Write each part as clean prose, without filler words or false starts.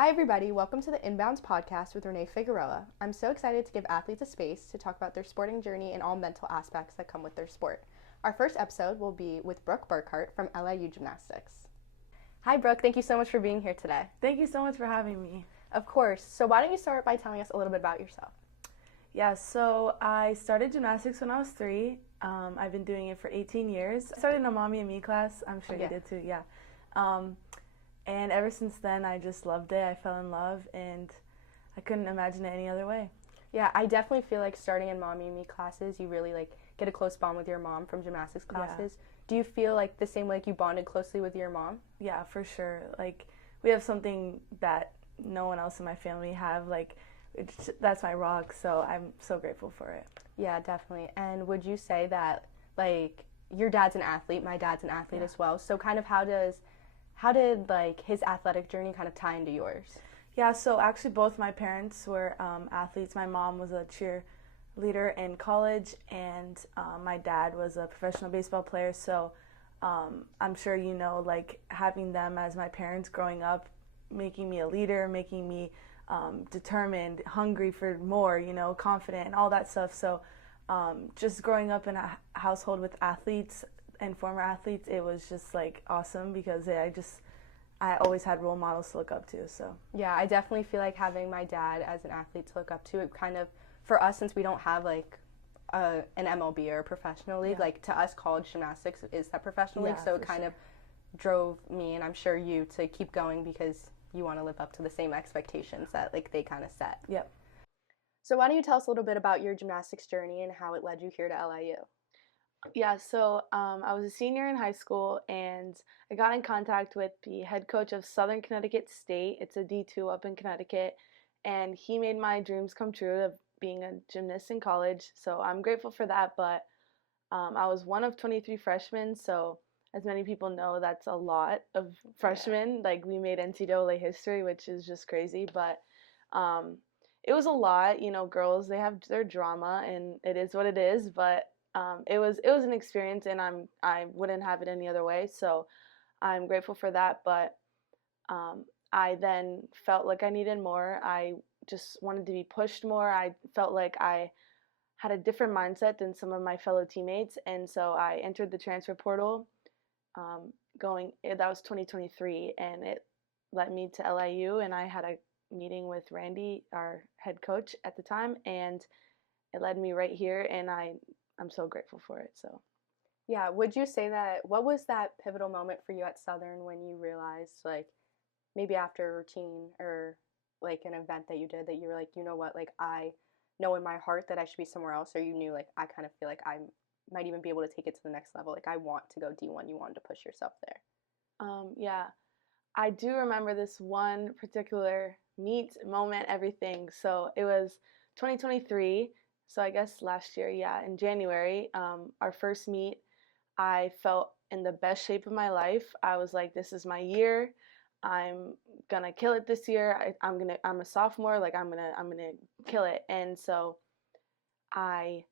Hi, everybody. Welcome to the Inbounds podcast with Renee Figueroa. I'm so excited to give athletes a space to talk about their sporting journey and all mental aspects that come with their sport. Our first episode will be with Brooke Burkhart from LIU Gymnastics. Hi, Brooke. Thank you so much for being here today. Thank you so much for having me. Of course. So why don't you start by telling us a little bit about yourself? Yeah, so I started gymnastics when I was 3. I've been doing it for 18 years. I started in a Mommy and Me class. I'm sure you did too, yeah. And ever since then, I just loved it. I fell in love, and I couldn't imagine it any other way. Yeah, I definitely feel like starting in Mommy and Me classes, you really get a close bond with your mom from gymnastics classes. Yeah. Do you feel like the same way you bonded closely with your mom? Yeah, for sure. We have something that no one else in my family have. That's my rock, so I'm so grateful for it. Yeah, definitely. And would you say that, your dad's an athlete, my dad's an athlete as well, so kind of how did his athletic journey kind of tie into yours? Yeah, so actually both my parents were athletes. My mom was a cheerleader in college, and my dad was a professional baseball player, so I'm sure you know, having them as my parents growing up, making me a leader, making me determined, hungry for more, confident, and all that stuff. So just growing up in a household with athletes and former athletes, it was just awesome because I always had role models to look up to. So yeah, I definitely feel like having my dad as an athlete to look up to, it kind of, for us, since we don't have an MLB or a professional league, to us college gymnastics is that professional league, so it kind of drove me, and I'm sure you, to keep going because you want to live up to the same expectations that they kind of set. Yep. So why don't you tell us a little bit about your gymnastics journey and how it led you here to LIU? Yeah, so I was a senior in high school, and I got in contact with the head coach of Southern Connecticut State. It's a D2 up in Connecticut, and he made my dreams come true of being a gymnast in college, so I'm grateful for that. But I was one of 23 freshmen, so as many people know, that's a lot of freshmen. Yeah. We made NCAA history, which is just crazy, but it was a lot. Girls, they have their drama, and it is what it is, but it was an experience, and I wouldn't have it any other way. So I'm grateful for that. But I then felt like I needed more. I just wanted to be pushed more. I felt like I had a different mindset than some of my fellow teammates, and so I entered the transfer portal. That was 2023, and it led me to LIU, and I had a meeting with Randy, our head coach at the time, and it led me right here, and I'm so grateful for it. So yeah, would you say what was that pivotal moment for you at Southern when you realized, maybe after a routine or an event that you did, that you were like, you know what, I know in my heart that I should be somewhere else, or you knew I kind of feel like I might even be able to take it to the next level, I want to go D1, you wanted to push yourself there? Yeah, I do remember this one particular meet, moment, everything. So it was 2023, so I guess last year, yeah, in January, our first meet. I felt in the best shape of my life. I was like, this is my year. I'm gonna kill it this year. I'm a sophomore. I'm gonna kill it. And so I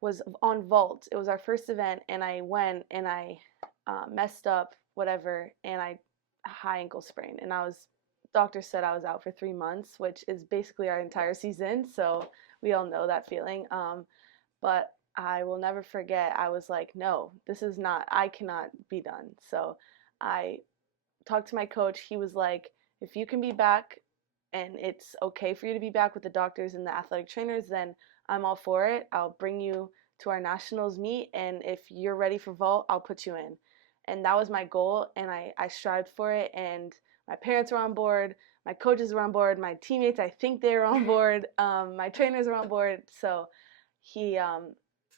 was on vault. It was our first event, and I went and I messed up whatever, and I high ankle sprain, and doctor said I was out for 3 months, which is basically our entire season. So we all know that feeling. But I will never forget. I was like, no, I cannot be done. So I talked to my coach. He was like, if you can be back and it's okay for you to be back with the doctors and the athletic trainers, then I'm all for it. I'll bring you to our nationals meet, and if you're ready for vault, I'll put you in. And that was my goal, and I strived for it, and my parents were on board, my coaches were on board, my teammates, I think they were on board, my trainers were on board. So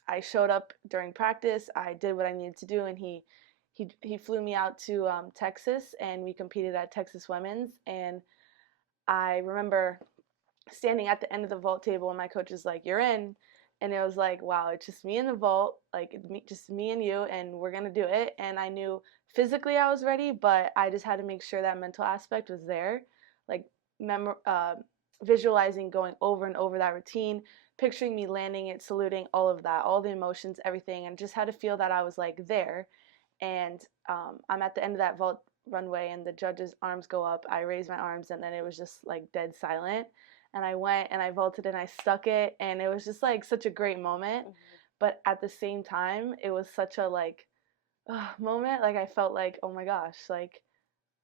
I showed up during practice, I did what I needed to do, and he flew me out to Texas, and we competed at Texas Women's. And I remember standing at the end of the vault table, and my coach was like, you're in. And it was like, wow, it's just me in the vault, just me and you, and we're going to do it. And I knew physically I was ready, but I just had to make sure that mental aspect was there, visualizing going over and over that routine, picturing me landing it, saluting, all of that, all the emotions, everything, and just had to feel that I was there. And I'm at the end of that vault runway and the judges' arms go up, I raised my arms and then it was just like dead silent. And I went and I vaulted and I stuck it and it was just like such a great moment. Mhm. But at the same time, it was such a like moment. Like I felt like, oh my gosh, like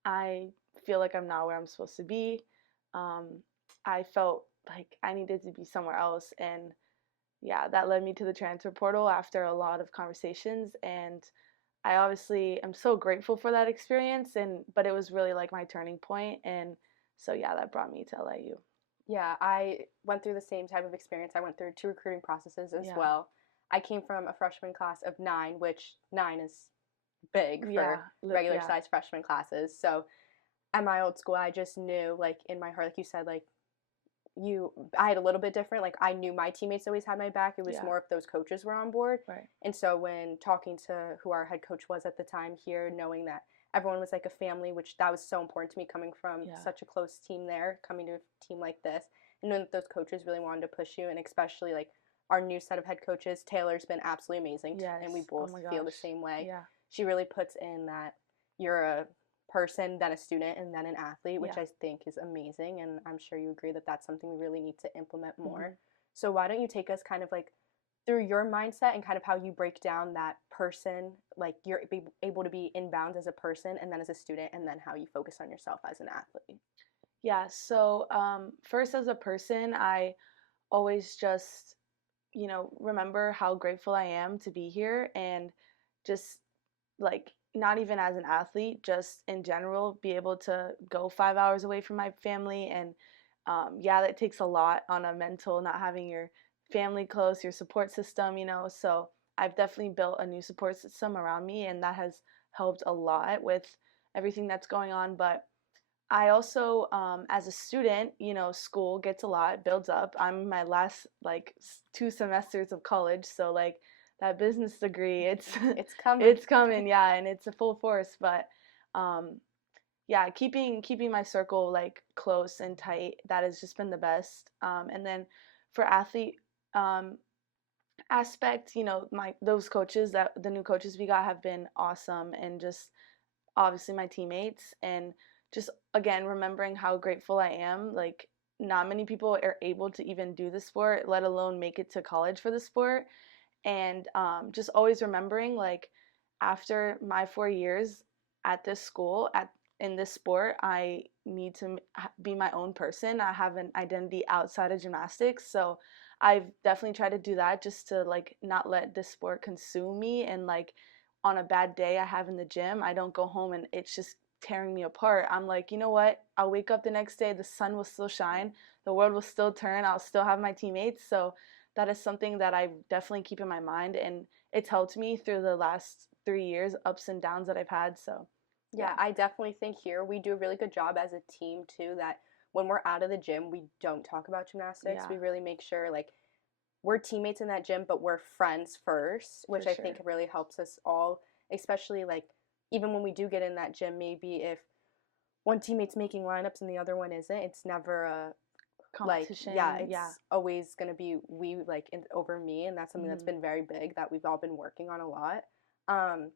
I feel like I'm not where I'm supposed to be. Um, I felt like I needed to be somewhere else. And yeah, that led me to the transfer portal after a lot of conversations. And I obviously am so grateful for that experience. But it was really like my turning point. And so yeah, that brought me to LIU. Yeah, I went through the same type of experience. I went through two recruiting processes as Yeah. well. I came from a freshman class of 9, which 9 is big for Yeah. regular Yeah. size freshman classes. So at my old school, I just knew, like, in my heart, like you said, like, I had a little bit different. Like, I knew my teammates always had my back. It was Yeah. more if those coaches were on board. Right. And so when talking to who our head coach was at the time here, knowing that everyone was like a family, which that was so important to me coming from Yeah. such a close team there, coming to a team like this, and knowing that those coaches really wanted to push you, and especially like our new set of head coaches, Taylor's been absolutely amazing, and we Yes. Oh both my feel the gosh. same way. Yeah. She really puts in that you're a person, then a student, and then an athlete, which Yeah. I think is amazing. And I'm sure you agree that that's something we really need to implement Hmm. more. So, why don't you take us kind of like through your mindset and kind of how you break down that person, like you're able to be in bounds as a person and then as a student, and then how you focus on yourself as an athlete? Yeah. So first, as a person, I always just remember how grateful I am to be here and just like not even as an athlete, just in general, be able to go 5 hours away from my family. And yeah, that takes a lot on a mental, not having your family close, your support system. So I've definitely built a new support system around me, and that has helped a lot with everything that's going on. But I also, as a student, school gets a lot, builds up. I'm in my last like 2 semesters of college, so like that business degree, it's It's coming. it's coming, yeah, and it's a full force. But um, yeah, keeping my circle like close and tight, that has just been the best. And then for athlete um, aspect, my those coaches that the new coaches we got have been awesome, and just obviously my teammates, and just again remembering how grateful I am. Like not many people are able to even do the sport, let alone make it to college for the sport. And just always remembering like after my 4 years at this school at in this sport, I need to be my own person. I have an identity outside of gymnastics, so I've definitely tried to do that just to like not let this sport consume me. And like on a bad day I have in the gym, I don't go home and it's just tearing me apart. I'm like, you know what, I'll wake up the next day, the sun will still shine, the world will still turn, I'll still have my teammates. So that is something that I definitely keep in my mind, and it's helped me through the last 3 years, ups and downs that I've had. So Yeah, yeah. I definitely think here we do a really good job as a team too, that when we're out of the gym, we don't talk about gymnastics. Yeah, We really make sure like we're teammates in that gym, but we're friends first, for which I think sure. really helps us all, especially like even when we do get in that gym, maybe if one teammate's making lineups and the other one isn't, it's never a like, yeah, Competition, yeah. it's always going to be we like over me, and that's something that's Hmm. been very big that we've all been working on a lot. Um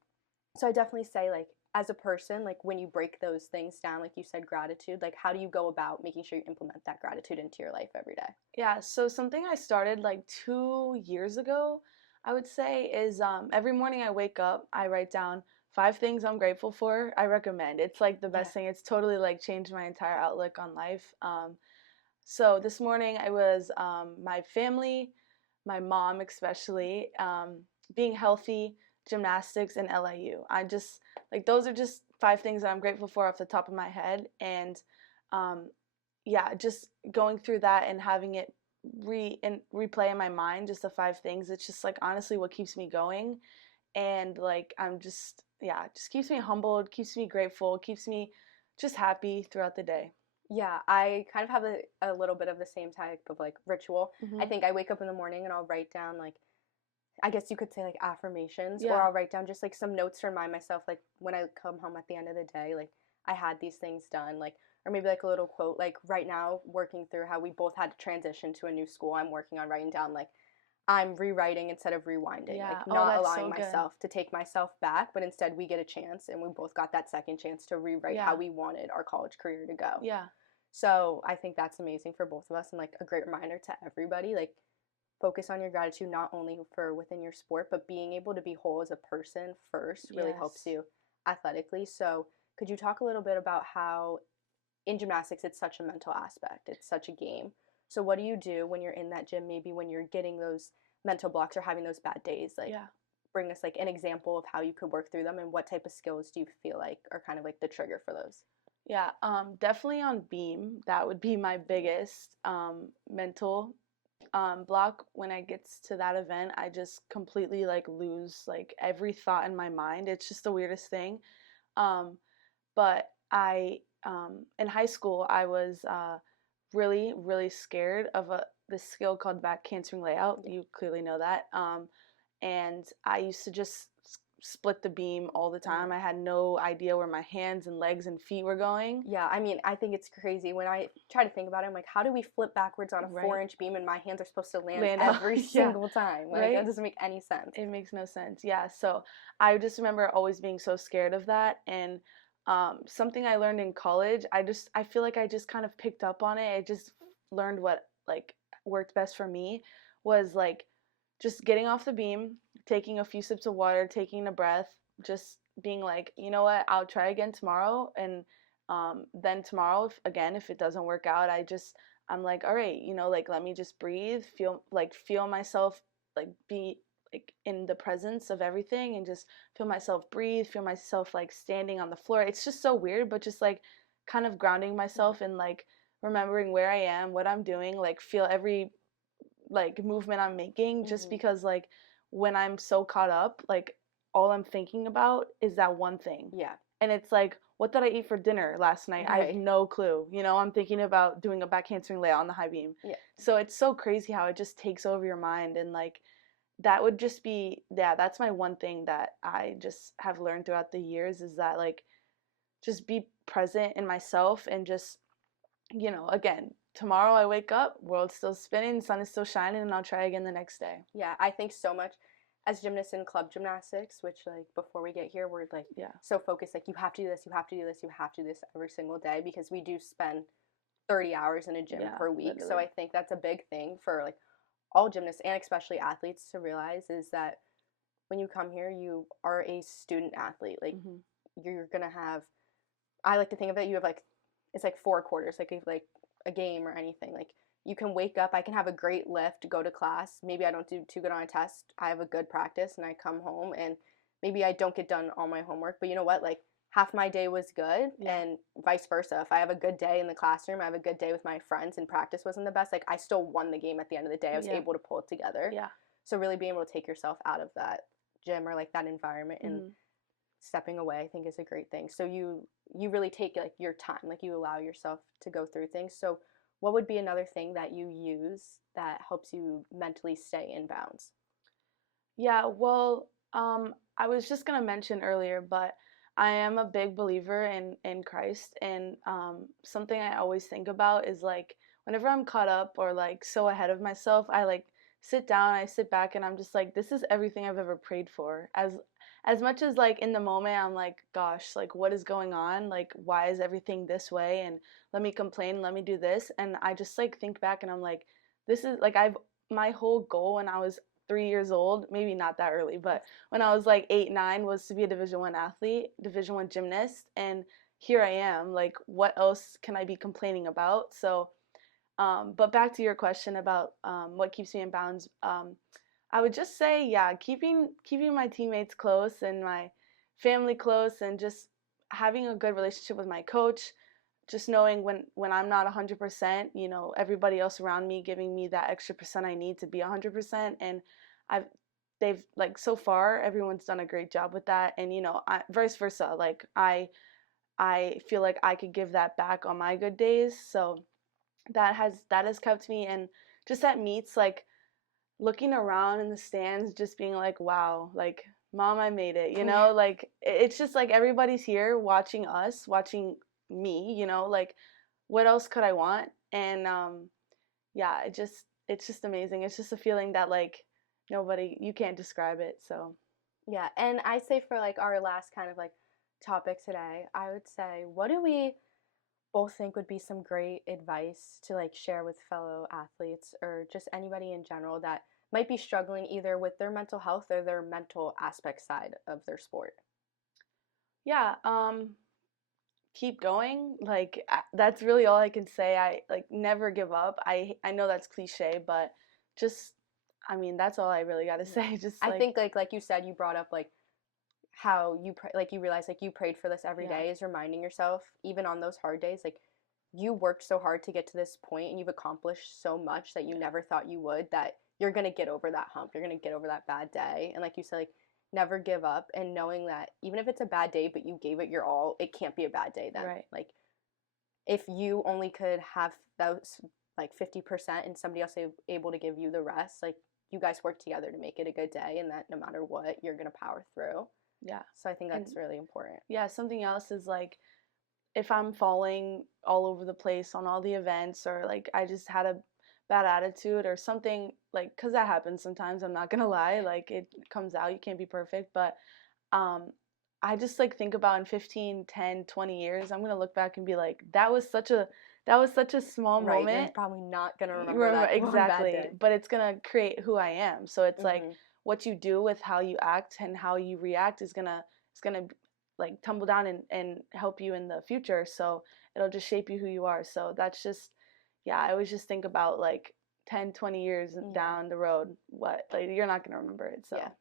so I definitely say like as a person, like when you break those things down, like you said, gratitude, like how do you go about making sure you implement that gratitude into your life every day? Yeah, so something I started like 2 years ago, I would say, is every morning I wake up, I write down 5 things I'm grateful for. I recommend. It's like the Yeah. best thing. It's totally like changed my entire outlook on life. So this morning I was my family, my mom especially, being healthy, gymnastics, and LIU. I just like those are just 5 things that I'm grateful for off the top of my head. And um, yeah, just going through that and having it replay in my mind, just the 5 things. It's just like honestly what keeps me going. And like I'm just yeah, just keeps me humbled, keeps me grateful, keeps me just happy throughout the day. Yeah, I kind of have a little bit of the same type of like ritual. I Hmm. think I wake up in the morning and I'll write down like I guess you could say like affirmations, or Yeah. I'll write down just like some notes to remind myself like when I come home at the end of the day, like I had these things done, like or maybe like a little quote. Like right now, working through how we both had to transition to a new school, I'm working on writing down like I'm rewriting instead of rewinding, like Yeah. Oh, not that's allowing so good. myself to take myself back, but instead we get a chance and we both got that second chance to rewrite how Yeah. we wanted our college career to go. Yeah. So I think that's amazing for both of us and like a great reminder to everybody. Like focus on your gratitude not only for within your sport, but being able to be whole as a person first really helps Yes. you athletically. So could you talk a little bit about how in gymnastics it's such a mental aspect, it's such a game. So what do you do when you're in that gym, maybe when you're getting those mental blocks or having those bad days? Like Yeah. bring us like an example of how you could work through them and what type of skills do you feel like are kind of like the trigger for those? Yeah. Definitely on beam. That would be my biggest mental block when I gets to that event. I just completely like lose like every thought in my mind. It's just the weirdest thing. Um, but I in high school I was really really scared of this skill called back cantering layout. Yeah. You clearly know that. And I used to just split the beam all the Mm. time. I had no idea where my hands and legs and feet were going. Yeah, I mean, I think it's crazy when I try to think about it. I'm like, how do we flip backwards on a Right? 4-inch beam and my hands are supposed to land Land on, every yeah, single time? Like, that right? doesn't make any sense. It makes no sense. Yeah. So I just remember always being so scared of that. And something I learned in college, I feel like I just kind of picked up on it. I just learned what like worked best for me was like just getting off the beam, taking a few sips of water, taking a breath, just being like, you know what, I'll try again tomorrow. And then tomorrow, if it doesn't work out, I'm like, all right, like let me just breathe, feel myself like be like in the presence of everything and just feel myself breathe, feel myself like standing on the floor. It's just so weird, but just like kind of grounding myself and like remembering where I am, what I'm doing, like feel every like movement I'm making just Mm-hmm. because like when I'm so caught up, like all I'm thinking about is that one thing. Yeah, And it's like, what did I eat for dinner last night? I have right. no clue. I'm thinking about doing a back handspring layout on the high beam. Yeah. So it's so crazy how it just takes over your mind and like that would just be yeah, that's my one thing that I just have learned throughout the years is that like just be present in myself and just again, tomorrow I wake up, world's still spinning, sun is still shining, and I'll try again the next day. Yeah, I think so much as gymnasts in club gymnastics, which like before we get here, we're like Yeah. so focused, like you have to do this, you have to do this, you have to do this every single day because we do spend 30 hours in a gym Yeah, per week. So literally. I think that's a big thing for like all gymnasts and especially athletes to realize is that when you come here, you are a student athlete. Like Hmm. you're gonna have, I like to think of it, you have like, it's like 4 quarters, like a game or anything. Like you can wake up, I can have a great lift, go to class. Maybe I don't do too good on a test. I have a good practice and I come home and maybe I don't get done all my homework, but you know what? Like half my day was good Yeah. and vice versa. If I have a good day in the classroom, I have a good day with my friends and practice wasn't the best, like I still won the game at the end of the day. I was Yeah. able to pull it together. Yeah. So really being able to take yourself out of that gym or like that environment and Hmm. stepping away I think is a great thing. So you really take like your time, like you allow yourself to go through things. So what would be another thing that you use that helps you mentally stay in bounds? Yeah. Well, I was just gonna mention earlier, but I am a big believer in Christ, and something I always think about is like whenever I'm caught up or like so ahead of myself, I like sit down, I sit back, and I'm just like, this is everything I've ever prayed for. As much as like in the moment, I'm like, gosh, like what is going on? Like why is everything this way? And let me complain, let me do this, and I just like think back, and I'm like, this is like I've my whole goal when I was 3 years old, maybe not that early, but when I was like 8, 9, was to be a Division 1 athlete, Division 1 gymnast, and here I am. Like, what else can I be complaining about? So, but back to your question about what keeps me in bounds. I would just say, yeah, keeping my teammates close and my family close, and just having a good relationship with my coach. Just knowing when I'm not 100%, everybody else around me giving me that extra percent I need to be 100%, and I've they've like so far everyone's done a great job with that, and vice versa. Like I feel like I could give that back on my good days, so that has kept me. And just at meets, like looking around in the stands, just being like, wow, like mom, I made it, Yeah. like it's just like everybody's here watching us, watching me, like what else could I want? And yeah, it's just amazing. It's just a feeling that like nobody, you can't describe it. So Yeah, and I say for like our last kind of like topic today, I would say, what do we both think would be some great advice to like share with fellow athletes or just anybody in general that might be struggling either with their mental health or their mental aspect side of their sport? yeah, keep going. Like that's really all I can say. I like never give up. I know that's cliche, but just I mean that's all I really got to Yeah. say. Just I like think like you said, you brought up like how you like you realize like you prayed for this every yeah, day is reminding yourself even on those hard days like you worked so hard to get to this point and you've accomplished so much that you yeah, never thought you would that you're going to get over that hump. You're going to get over that bad day. And like you said, like never give up and knowing that even if it's a bad day but you gave it your all, it can't be a bad day then. right. Like if you only could have those like 50% and somebody else able to give you the rest, like you guys work together to make it a good day and that no matter what, you're going to power through. Yeah. So I think And that's really important. yeah, something else is like if I'm falling all over the place on all the events or like I just had a bad attitude or something like cuz that happens sometimes, I'm not going to lie, like it comes out, you can't be perfect, but um I just like think about in 15, 10, 20 years, I'm going to look back and be like that was such a small Right, you're moment. probably not gonna You remember remember that one bad exactly, day. but it's going to create who I am. So it's like Mhm. what you do with how you act and how you react is going to like tumble down and help you in the future. So it'll just shape you who you are. So that's just yeah, I always just think about like 10, 20 years Yeah. down the road what like you're not going to remember it. Yeah. So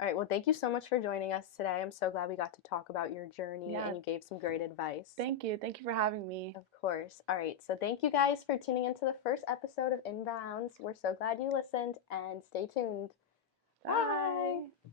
All right. Well, thank you so much for joining us today. I'm so glad we got to talk about your journey yeah, and you gave some great advice. thank you. Thank you for having me. Of course. All right. So thank you guys for tuning into the first episode of Inbounds. We're so glad you listened and stay tuned. Bye. Bye.